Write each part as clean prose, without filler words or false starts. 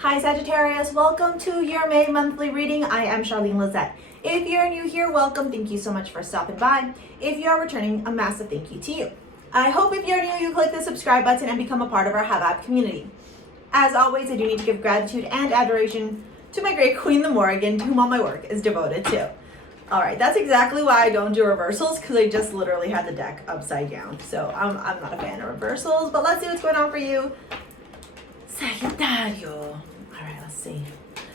Hi Sagittarius, welcome to your May monthly reading. I am Charlene Lizette. If you're new here, welcome. Thank you so much for stopping by. If you are returning, a massive thank you to you. I hope if you're new, you click the subscribe button and become a part of our HabApp community. As always, I do need to give gratitude and adoration to my great queen, the Morrigan, to whom all my work is devoted to. All right, that's exactly why I don't do reversals, because I just literally had the deck upside down. So I'm not a fan of reversals, but let's see what's going on for you, Sagittario. All right, let's see.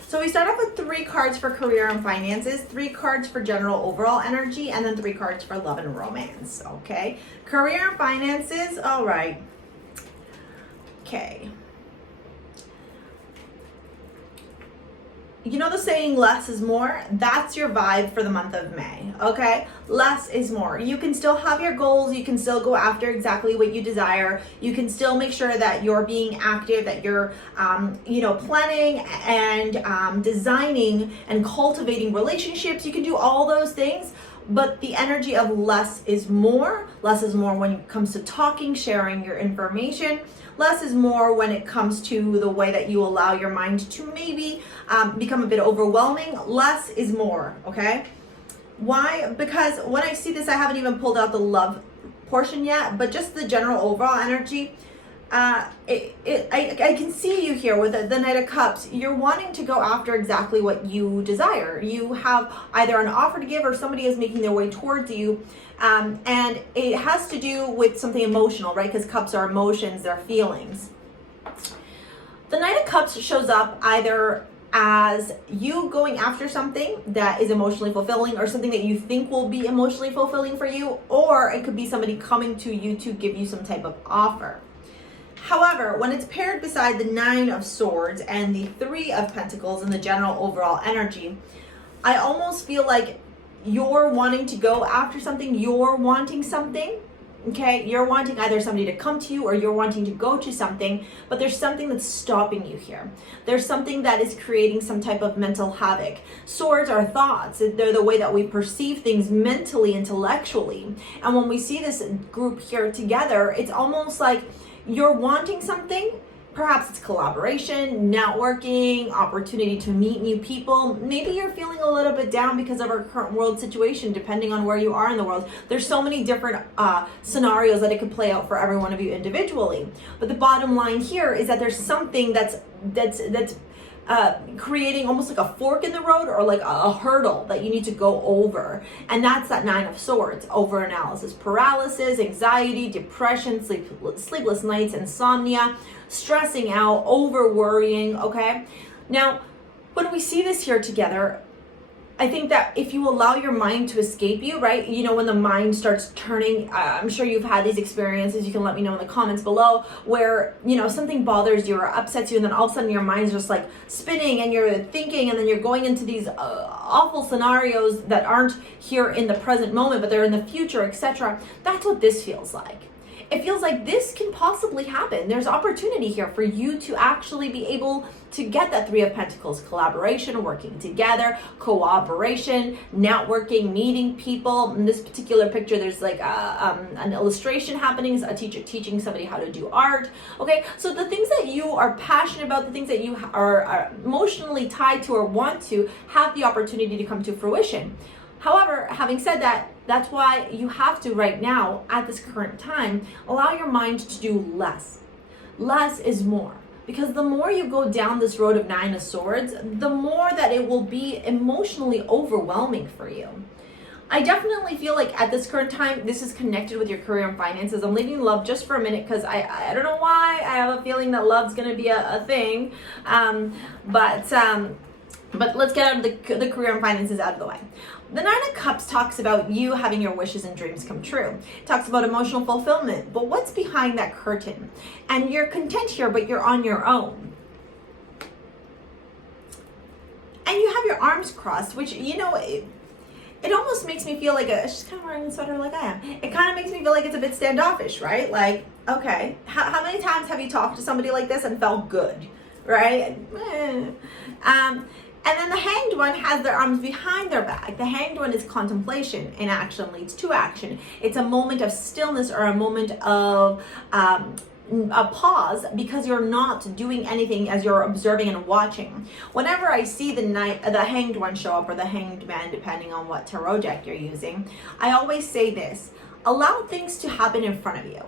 So we start off with 3 cards for career and finances, 3 cards for general overall energy, and then 3 cards for love and romance, okay? Career and finances, all right. Okay. You know the saying, less is more? That's your vibe for the month of May, okay? Less is more. You can still have your goals. You can still go after exactly what you desire. You can still make sure that you're being active, that you're, planning and designing and cultivating relationships. You can do all those things, but the energy of less is more. Less is more when it comes to talking, sharing your information. Less is more when it comes to the way that you allow your mind to maybe become a bit overwhelming. Less is more, okay? Why? Because when I see this, I haven't even pulled out the love portion yet, but just the general overall energy. I can see you here with the Knight of Cups. You're wanting to go after exactly what you desire. You have either an offer to give or somebody is making their way towards you. And it has to do with something emotional, right? Because cups are emotions, they're feelings. The Knight of Cups shows up either as you going after something that is emotionally fulfilling or something that you think will be emotionally fulfilling for you, or it could be somebody coming to you to give you some type of offer. However, when it's paired beside the 9 of Swords and the 3 of Pentacles and the general overall energy, I almost feel like you're wanting to go after something, you're wanting something, okay? You're wanting either somebody to come to you or you're wanting to go to something, but there's something that's stopping you here. There's something that is creating some type of mental havoc. Swords are thoughts. They're the way that we perceive things mentally, intellectually. And when we see this group here together, it's almost like you're wanting something. Perhaps it's collaboration, networking, opportunity to meet new people. Maybe you're feeling a little bit down because of our current world situation, depending on where you are in the world. There's so many different scenarios that it could play out for every one of you individually. But the bottom line here is that there's something that's creating almost like a fork in the road or like a hurdle that you need to go over. And that's that 9 of Swords, overanalysis, paralysis, anxiety, depression, sleepless nights, insomnia, stressing out, over worrying, okay? Now, when we see this here together, I think that if you allow your mind to escape you, right? You know, when the mind starts turning, I'm sure you've had these experiences, you can let me know in the comments below, where, you know, something bothers you or upsets you, and then all of a sudden your mind's just like spinning and you're thinking, and then you're going into these awful scenarios that aren't here in the present moment, but they're in the future, etc. That's what this feels like. It feels like this can possibly happen. There's opportunity here for you to actually be able to get that 3 of Pentacles, collaboration, working together, cooperation, networking, meeting people. In this particular picture, there's like an illustration happening, a teacher teaching somebody how to do art. Okay, so the things that you are passionate about, the things that you are emotionally tied to or want to, have the opportunity to come to fruition. However, having said that, that's why you have to right now, at this current time, allow your mind to do less. Less is more. Because the more you go down this road of 9 of Swords, the more that it will be emotionally overwhelming for you. I definitely feel like at this current time, this is connected with your career and finances. I'm leaving love just for a minute because I don't know why. I have a feeling that love's going to be a thing. But let's get out of the career and finances out of the way. The 9 of Cups talks about you having your wishes and dreams come true. It talks about emotional fulfillment, but what's behind that curtain? And you're content here, but you're on your own. And you have your arms crossed, which, you know, it almost makes me feel like she's kind of wearing a sweater like I am. It kind of makes me feel like it's a bit standoffish, right? Like, okay, how many times have you talked to somebody like this and felt good, right? And then the Hanged One has their arms behind their back. The Hanged One is contemplation. Inaction leads to action. It's a moment of stillness or a moment of a pause because you're not doing anything as you're observing and watching. Whenever I see the Hanged One show up, or the Hanged Man, depending on what tarot deck you're using, I always say this: allow things to happen in front of you.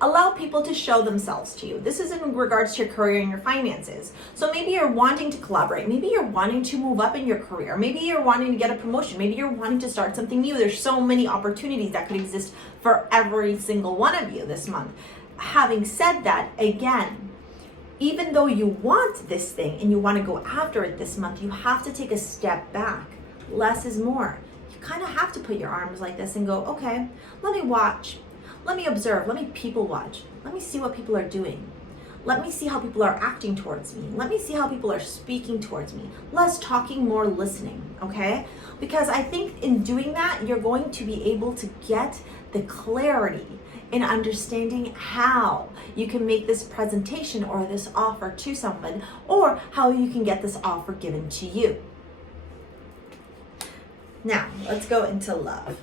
Allow people to show themselves to you. This is in regards to your career and your finances. So maybe you're wanting to collaborate. Maybe you're wanting to move up in your career. Maybe you're wanting to get a promotion. Maybe you're wanting to start something new. There's so many opportunities that could exist for every single one of you this month. Having said that, again, even though you want this thing and you want to go after it this month, you have to take a step back. Less is more. You kind of have to put your arms like this and go, okay, let me watch. Let me observe, let me people watch. Let me see what people are doing. Let me see how people are acting towards me. Let me see how people are speaking towards me. Less talking, more listening, okay? Because I think in doing that, you're going to be able to get the clarity in understanding how you can make this presentation or this offer to someone, or how you can get this offer given to you. Now, let's go into love.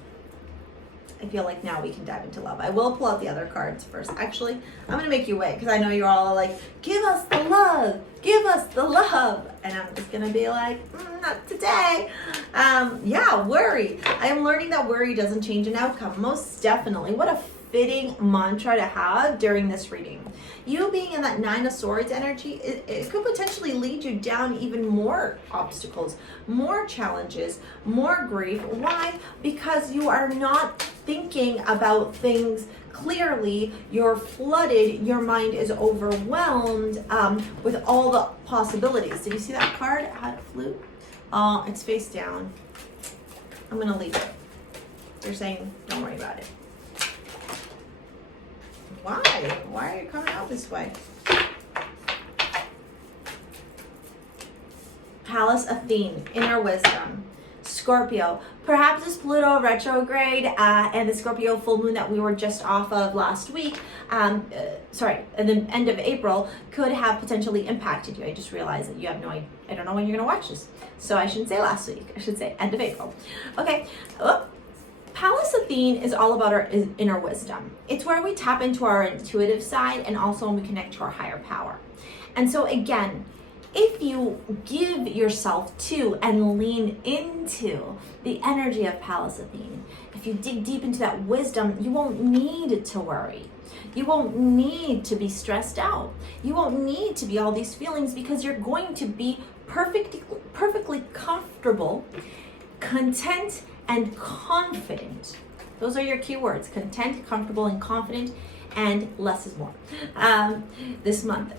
I feel like now we can dive into love. I will pull out the other cards first. Actually, I'm going to make you wait because I know you're all like, give us the love, give us the love. And I'm just going to be like, not today. Yeah, worry. I am learning that worry doesn't change an outcome. Most definitely. What a fitting mantra to have during this reading. You being in that Nine of Swords energy, it could potentially lead you down even more obstacles, more challenges, more grief. Why? Because you are not thinking about things clearly. You're flooded. Your mind is overwhelmed with all the possibilities. Did you see that card? How it flew? It's face down. I'm going to leave it. They're saying, don't worry about it. Why? Why are you coming out this way? Pallas Athene, Inner Wisdom, Scorpio. Perhaps this Pluto retrograde and the Scorpio full moon that we were just off of last week, at the end of April, could have potentially impacted you. I just realized that you have no idea. I don't know when you're going to watch this. So I shouldn't say last week. I should say end of April. Okay. Pallas Athene is all about our inner wisdom. It's where we tap into our intuitive side and also when we connect to our higher power. And so again, if you give yourself to and lean into the energy of Pallas Athene, if you dig deep into that wisdom, you won't need to worry. You won't need to be stressed out. You won't need to be all these feelings because you're going to be perfectly comfortable, content, and confident. Those are your key words: content, comfortable, and confident, and less is more. This month,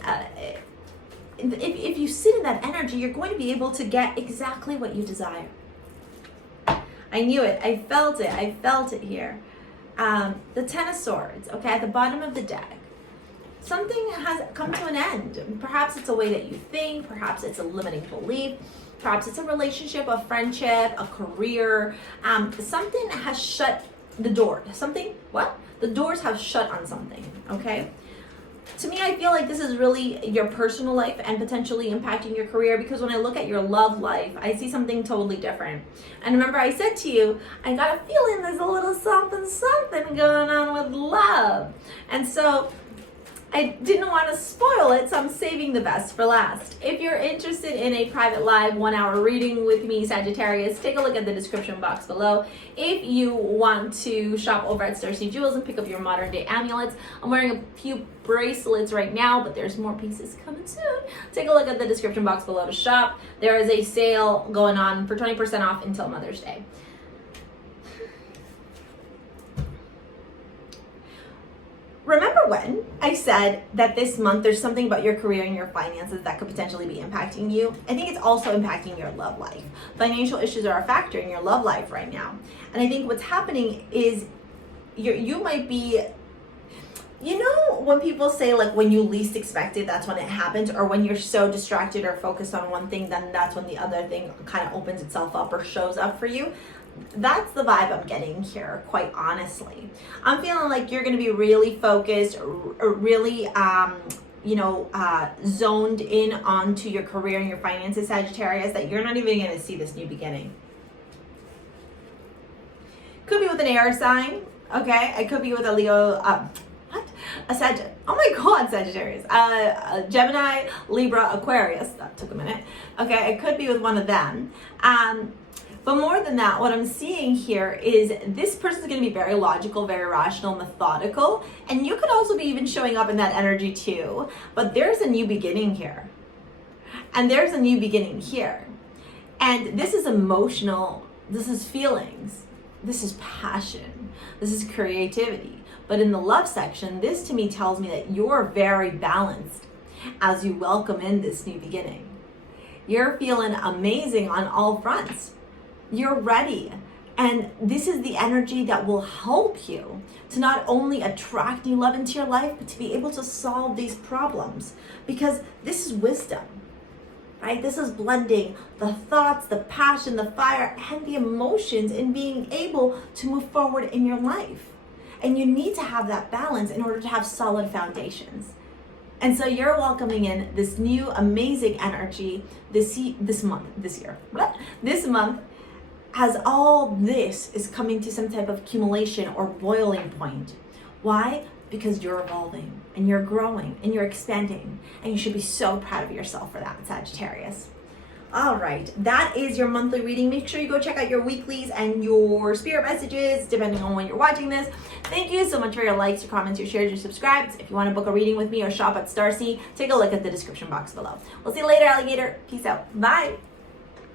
if you sit in that energy, you're going to be able to get exactly what you desire. I knew it. I felt it. I felt it here. The Ten of Swords, okay, at the bottom of the deck. Something has come to an end. Perhaps it's a way that you think. Perhaps it's a limiting belief. Perhaps it's a relationship, a friendship, a career. Something has shut the door. The doors have shut on something, okay? To me, I feel like this is really your personal life and potentially impacting your career, because when I look at your love life, I see something totally different. And remember, I said to you, I got a feeling there's a little something going on with love. And so I didn't want to spoil it, so I'm saving the best for last. If you're interested in a private live 1-hour reading with me, Sagittarius, take a look at the description box below. If you want to shop over at STARSEA Jewels and pick up your modern day amulets, I'm wearing a few bracelets right now, but there's more pieces coming soon. Take a look at the description box below to shop. There is a sale going on for 20% off until Mother's Day. Remember when I said that this month there's something about your career and your finances that could potentially be impacting you? I think it's also impacting your love life. Financial issues are a factor in your love life right now. And I think what's happening is you might be, you know, when people say like when you least expect it, that's when it happens, or when you're so distracted or focused on one thing, then that's when the other thing kind of opens itself up or shows up for you. That's the vibe I'm getting here, quite honestly. I'm feeling like you're going to be really focused, really, zoned in onto your career and your finances, Sagittarius, that you're not even going to see this new beginning. Could be with an air sign, okay? It could be with a Leo, Oh my God, Sagittarius. Gemini, Libra, Aquarius. That took a minute. Okay, it could be with one of them. But more than that, what I'm seeing here is this person's going to be very logical, very rational, methodical, and you could also be even showing up in that energy too. But there's a new beginning here, and there's a new beginning here, and this is emotional. This is feelings. This is passion. This is creativity. But in the love section, this to me tells me that you're very balanced as you welcome in this new beginning. You're feeling amazing on all fronts. You're ready. And this is the energy that will help you to not only attract new love into your life, but to be able to solve these problems. Because this is wisdom, right? This is blending the thoughts, the passion, the fire, and the emotions in being able to move forward in your life. And you need to have that balance in order to have solid foundations. And so you're welcoming in this new amazing energy this month, as all this is coming to some type of accumulation or boiling point. Why? Because you're evolving and you're growing and you're expanding, and you should be so proud of yourself for that, Sagittarius. All right, that is your monthly reading. Make sure you go check out your weeklies and your spirit messages, depending on when you're watching this. Thank you so much for your likes, your comments, your shares, your subscribes. If you want to book a reading with me or shop at STARSEA, take a look at the description box below. We'll see you later, alligator. Peace out. Bye.